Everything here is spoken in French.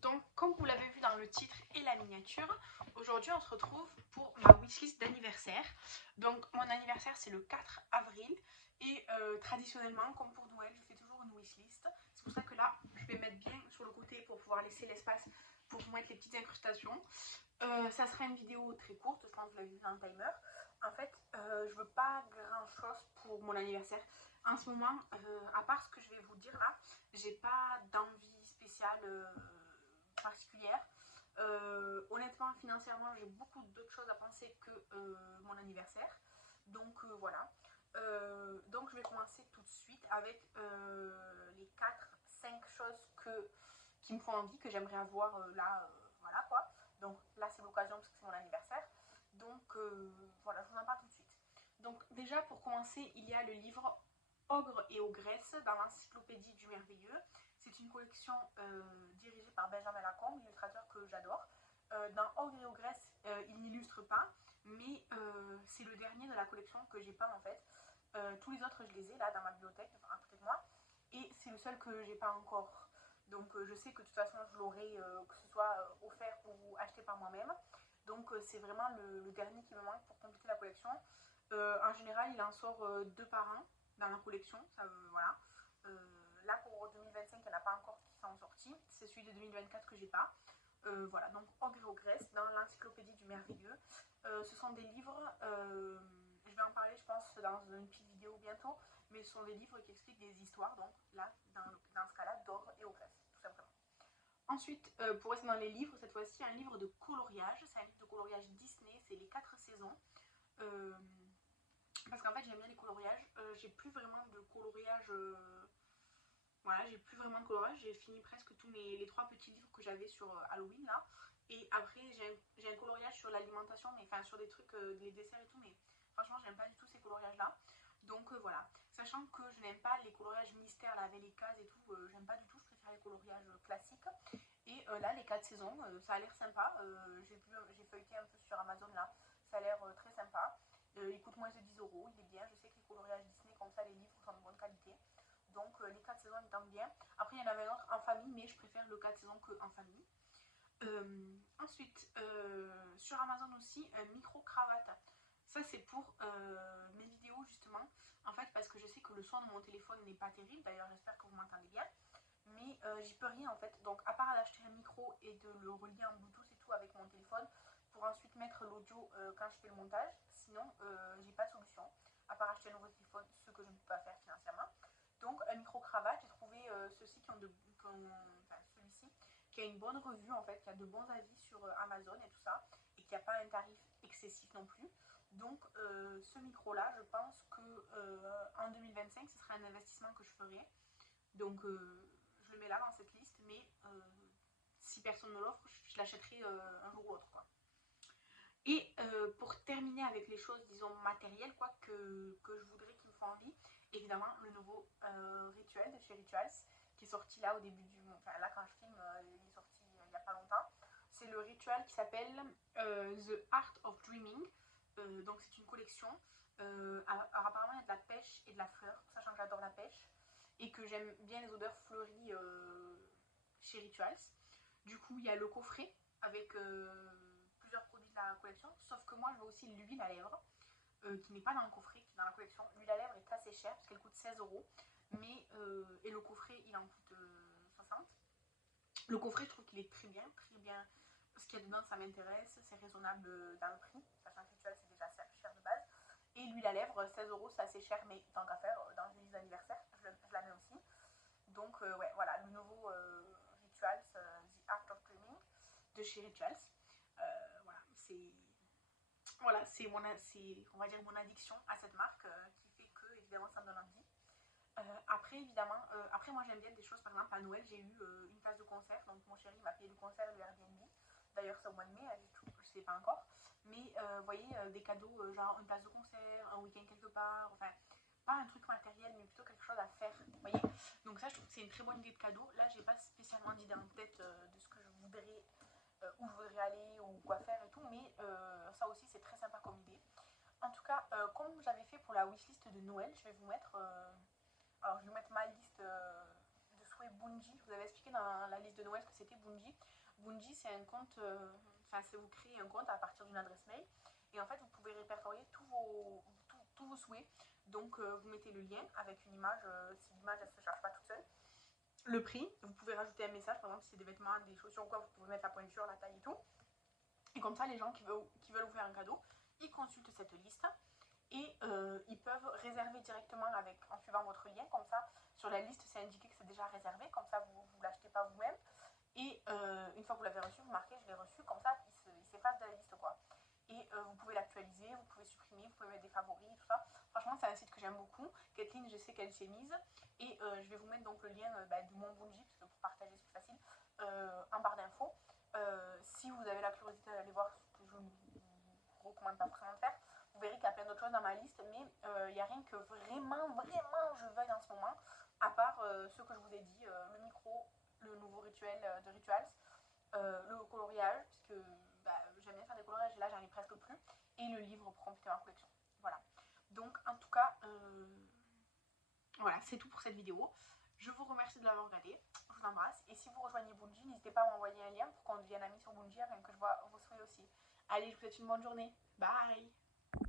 Donc, comme vous l'avez vu dans le titre et la miniature, aujourd'hui on se retrouve pour ma wishlist d'anniversaire. Donc, mon anniversaire c'est le 4 avril et traditionnellement, comme pour Noël, je fais toujours une wishlist. C'est pour ça que là, je vais mettre bien sur le côté pour pouvoir laisser l'espace pour vous mettre les petites incrustations. Ça sera une vidéo très courte, je pense que vous l'avez vu dans le timer. En fait, je veux pas grand chose pour mon anniversaire. En ce moment, à part ce que je vais vous dire là, j'ai pas d'envie spéciale particulière. Honnêtement, financièrement, j'ai beaucoup d'autres choses à penser que mon anniversaire. Donc voilà. Donc je vais commencer tout de suite avec les 4-5 choses qui me font envie, que j'aimerais avoir là, voilà quoi. Donc là c'est l'occasion parce que c'est mon anniversaire. Donc voilà, je vous en parle tout de suite. Donc déjà pour commencer, il y a le livre Ogre et Ogresse dans l'encyclopédie du merveilleux. C'est une collection dirigée par Benjamin Lacombe, illustrateur que j'adore. Dans Ogre et Ogresse, il n'illustre pas, mais c'est le dernier de la collection que j'ai pas en fait. Tous les autres, je les ai là dans ma bibliothèque, enfin, à côté de moi, et c'est le seul que j'ai pas encore. Donc je sais que de toute façon, je l'aurai, que ce soit offert ou acheté par moi-même. Donc c'est vraiment le dernier qui me manque pour compléter la collection. En général, il en sort 2 par an dans la collection, ça, voilà. Là pour 2025, il n'y en a pas encore qui sont sortis. C'est celui de 2024 que j'ai pas. Voilà, donc Ogre et Ogresse dans l'encyclopédie du merveilleux. Ce sont des livres, je vais en parler je pense dans une petite vidéo bientôt, mais ce sont des livres qui expliquent des histoires, donc là, dans ce cas-là, d'Ogre et Ogresse, tout simplement. Ensuite, pour rester dans les livres, cette fois-ci, un livre de coloriage. C'est un livre de coloriage Disney, c'est les 4 saisons. Euh, Parce qu'en fait, j'aime bien les coloriages. J'ai plus vraiment de coloriage. Voilà, j'ai plus vraiment de coloriage. J'ai fini presque tous les 3 petits livres que j'avais sur Halloween là. Et après, j'ai un coloriage sur l'alimentation, mais enfin sur des trucs, les desserts et tout, mais franchement, j'aime pas du tout ces coloriages-là. Donc voilà, sachant que je n'aime pas les coloriages mystères là, avec les cases et tout, j'aime pas du tout, je préfère les coloriages classiques. Et là, les 4 saisons, ça a l'air sympa. J'ai feuilleté un peu sur Amazon là, ça a l'air très sympa. Il coûte moins de 10 €, il est bien. Je sais que les coloriages Disney, comme ça, les livres sont de bonne qualité. Donc les 4 saisons, ils tentent bien. Après, il y en avait un autre en famille, mais je préfère le 4 saisons qu'en famille. Ensuite, sur Amazon aussi, micro-cravate. Ça, c'est pour mes vidéos, justement. En fait, parce que je sais que le son de mon téléphone n'est pas terrible. D'ailleurs, j'espère que vous m'entendez bien. Mais j'y peux rien, en fait. Donc, à part d'acheter un micro et de le relier en Bluetooth et tout avec mon téléphone, pour ensuite mettre l'audio quand je fais le montage. Sinon, j'ai pas de solution. À part acheter un nouveau téléphone, ce que je ne peux pas faire financièrement. Donc, un micro-cravate, j'ai trouvé ceux-ci enfin, celui-ci, qui a une bonne revue en fait, qui a de bons avis sur Amazon et tout ça, et qui n'a pas un tarif excessif non plus. Donc ce micro là, je pense que en 2025, ce sera un investissement que je ferai. Donc je le mets là dans cette liste, mais si personne ne l'offre, je l'achèterai un jour ou autre quoi. Et pour terminer avec les choses, disons, matérielles, quoi, que je voudrais qui me font envie, évidemment, le nouveau Rituel de chez Rituals, qui est sorti là au début du... Enfin, là, quand je filme, il est sorti il n'y a pas longtemps. C'est le rituel qui s'appelle The Art of Dreaming. Donc, c'est une collection. Alors, apparemment, il y a de la pêche et de la fleur, sachant que j'adore la pêche, et que j'aime bien les odeurs fleuries chez Rituals. Du coup, il y a le coffret avec plusieurs produits de la collection, sauf que moi je veux aussi l'huile à lèvres qui n'est pas dans le coffret, qui est dans la collection. L'huile à lèvres est assez chère parce qu'elle coûte 16 €, mais et le coffret il en coûte 60. Le coffret je trouve qu'il est très bien, très bien. Ce qu'il y a dedans ça m'intéresse, c'est raisonnable dans le prix, sachant que Rituel c'est déjà cher de base. Et l'huile à lèvres, 16 € c'est assez cher, mais tant qu'à faire, dans une liste d'anniversaire, je la mets aussi. Donc ouais, voilà, le nouveau Rituals, The Art of Dreaming de chez Rituals. Voilà, c'est on va dire mon addiction à cette marque qui fait que évidemment ça me donne envie. Après évidemment, après moi j'aime bien des choses, par exemple à Noël j'ai eu une place de concert, donc mon chéri m'a payé le concert du Airbnb. D'ailleurs c'est au mois de mai, je sais pas encore, mais vous voyez des cadeaux genre une place de concert, un week-end quelque part, enfin pas un truc matériel mais plutôt quelque chose à faire, vous voyez. Donc ça je trouve que c'est une très bonne idée de cadeau. Là j'ai pas spécialement d'idée en tête de ce que je voudrais où je voudrais aller ou quoi faire et tout, mais ça aussi c'est très sympa comme idée. En tout cas, comme j'avais fait pour la wishlist de Noël, je vais vous mettre, alors je vais vous mettre ma liste de souhaits Bunji. Je vous avais expliqué dans la liste de Noël ce que c'était Bunji. Bunji, c'est un compte, c'est vous créez un compte à partir d'une adresse mail. Et en fait, vous pouvez répertorier tous vos souhaits. Donc, vous mettez le lien avec une image, si l'image elle se charge pas toute seule. Le prix, vous pouvez rajouter un message, par exemple si c'est des vêtements, des chaussures ou quoi, vous pouvez mettre la pointure, la taille et tout. Et comme ça, les gens qui veulent vous faire un cadeau, ils consultent cette liste et ils peuvent réserver directement en suivant votre lien. Comme ça, sur la liste, c'est indiqué que c'est déjà réservé. Comme ça, vous ne l'achetez pas vous-même. Et une fois que vous l'avez reçu, vous marquez je l'ai reçu. Comme ça, il s'efface de la liste, quoi. Et vous pouvez l'actualiser, vous pouvez supprimer, vous pouvez mettre des favoris, tout ça. Franchement, c'est un site que j'aime beaucoup. Kathleen, je sais qu'elle s'y est mise. Et je vais vous mettre donc le lien de mon Bunji, parce que pour partager, c'est plus facile, en barre d'infos. Si vous avez la curiosité d'aller voir ce que je ne vous recommande pas forcément de faire, vous verrez qu'il y a plein d'autres choses dans ma liste, mais il n'y a rien que vraiment je veuille en ce moment, à part ce que je vous ai dit, le micro, le nouveau rituel de Rituals, le coloriage, puisque j'aime bien faire des coloriages et là j'en ai presque plus, et le livre pour compléter ma collection. Voilà. Donc en tout cas, voilà, c'est tout pour cette vidéo. Je vous remercie de l'avoir regardé, je vous embrasse, et si vous rejoignez Bunji, n'hésitez pas à m'envoyer un lien pour qu'on devienne amis sur Bunji afin que je vois vos souhaits aussi. Allez, je vous souhaite une bonne journée. Bye!